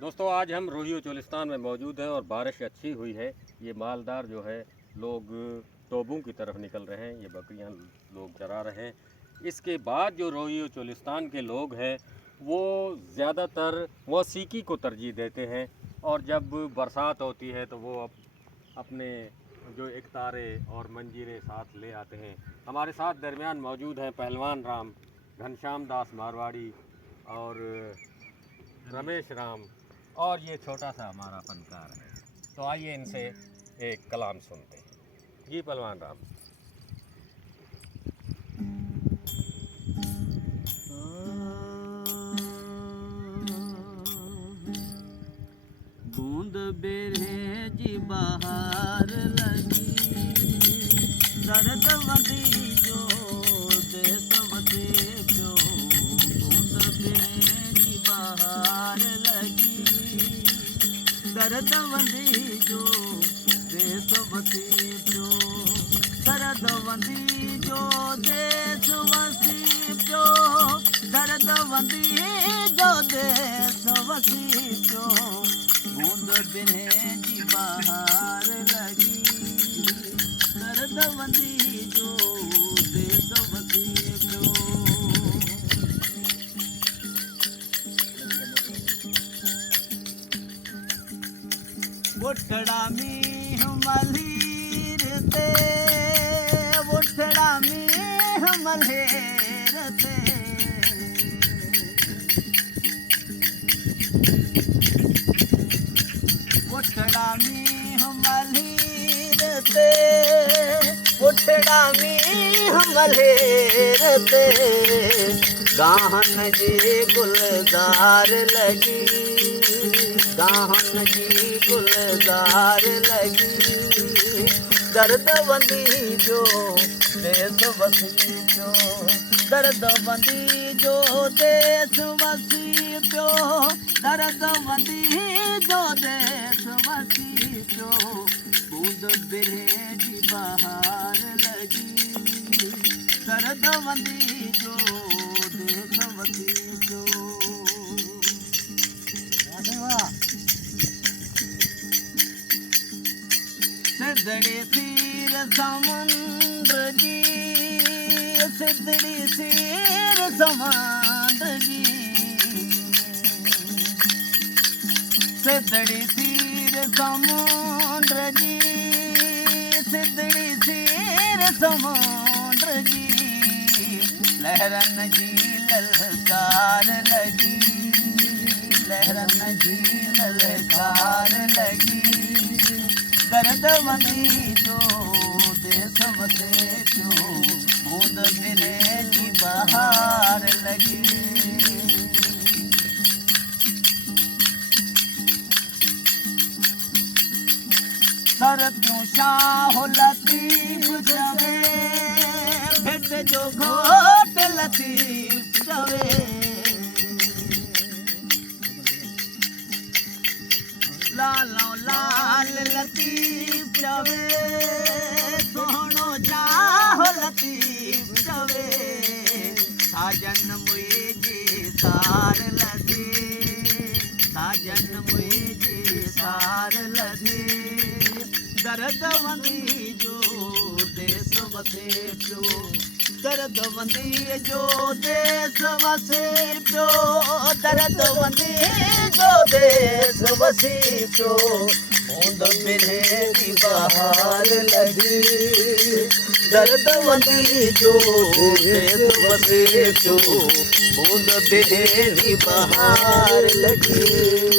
दोस्तों आज हम रोहियो चोलिस्तान में मौजूद हैं और बारिश अच्छी हुई है। ये मालदार जो है लोग तोबों की तरफ निकल रहे हैं, ये बकरियां लोग चरा रहे हैं। इसके बाद जो रोहियो चोलिस्तान के लोग हैं वो ज़्यादातर मौसीकी को तरजीह देते हैं और जब बरसात होती है तो वो अपने जो इकतारे और मंजीरे साथ ले आते हैं। हमारे साथ दरमियान मौजूद हैं पहलवान राम, घनश्याम दास मारवाड़ी और रमेश राम और ये छोटा सा हमारा फनकार है। तो आइए इनसे एक कलाम सुनते हैं। जी पहलवान राम। बूंद बेरे जी बहार लगी, दर्द वधी जो देश वसे जो। बूंद बेरे जी बहार लगी, दर्द वधी जो देश वसे जो। दर्द वधी जो देश वसी जो। दर्द वधी जो देश वसी जो। बूंद बिन्हे जी बहार लगी, दर्द वधी जो देश वसी जो। उठड़ा मींह मल्हीर ते, उठड़ा मींह मल्हेर ते। उठड़ा मींह मल्हीर ते, उठड़ा मींह मल्हेर ते। गाहन जी गुलजार लगी, गाहन जी गुलजार लगी। दर्द वधी जो देश वसी जो। दर्द वधी जो देश वसी जो। दर्द वधी जो देश वसी जो। बूंद बिरहे जी बहार लगी, दर्द वधी जो देश वसी जो। सिद्धड़ी सिर समुद्र जी, सिद्धड़ी सिर समुद्र जी। सिद्धड़ी सिर समुद्र जी, सिद्धड़ी सिर समुद्र जी। लहरन जी ललकार लगी, लहरन जी ललकार लगी। दर्द वधी जो देश वसे जो। बूंद बिरहे जी बहार लगी। सर क्यों शाह लतीफ जवे, भेट जो घोट लतीफ जवे। लालो लाल लतीफ जवे, सोहणो जाहो लतीफ जवे। साजन मुझे सार लगे, साजन मुझे सार लगे। दर्द वधी जो देश वसे जो। दर्द वधी जो देश वसे जो। दर्द वधी जो देश वसी जो। बूंद बिरहे जी बहार लगी, दर्द वधी जो देश वसे जो। बूंद बिरहे जी बहार लगी।